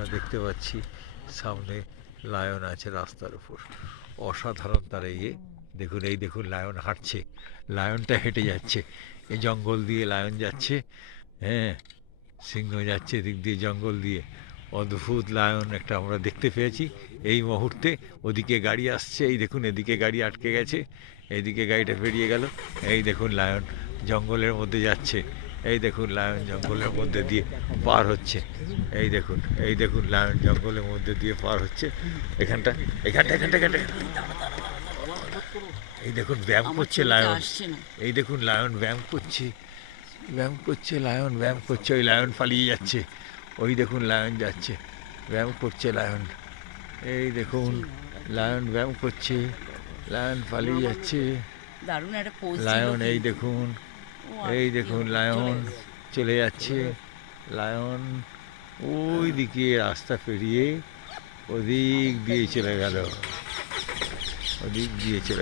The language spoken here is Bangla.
আমরা দেখতে পাচ্ছি সামনে লায়ন আছে রাস্তার উপর, অসাধারণ তার দেখুন, এই দেখুন লায়ন হাঁটছে, লায়নটা হেঁটে যাচ্ছে, এই জঙ্গল দিয়ে লায়ন যাচ্ছে। হ্যাঁ, সিংহ যাচ্ছে এদিক দিয়ে জঙ্গল দিয়ে, অদ্ভুত লায়ন একটা আমরা দেখতে পেয়েছি এই মুহূর্তে। ওদিকে গাড়ি আসছে, এই দেখুন এদিকে গাড়ি আটকে গেছে, এইদিকে গাড়িটা বেরিয়ে গেল। এই দেখুন লায়ন জঙ্গলের মধ্যে যাচ্ছে, এই দেখুন লায়ন জঙ্গলের মধ্যে দিয়ে পার হচ্ছে, এই দেখুন, এই দেখুন লায়ন জঙ্গলের মধ্যে দিয়ে পার হচ্ছে। এখানটা এখানটা এখানটা এখানটা এই দেখুন ব্যায়াম করছে লায়ন, এই দেখুন লায়ন ব্যায়াম করছে, ব্যায়াম করছে লায়ন, ব্যায়াম করছে, ওই লায়ন পালিয়ে যাচ্ছে, ওই দেখুন লায়ন যাচ্ছে, ব্যায়াম করছে লায়ন, এই দেখুন লায়ন ব্যায়াম করছে, লায়ন পালিয়ে যাচ্ছে, লায়ন এই দেখুন, এই দেখুন লায়ন চলে যাচ্ছে, লায়ন ওই দিকে রাস্তা পেরিয়ে ওদিক দিয়ে চলে গেল, ওদিক দিয়ে চলে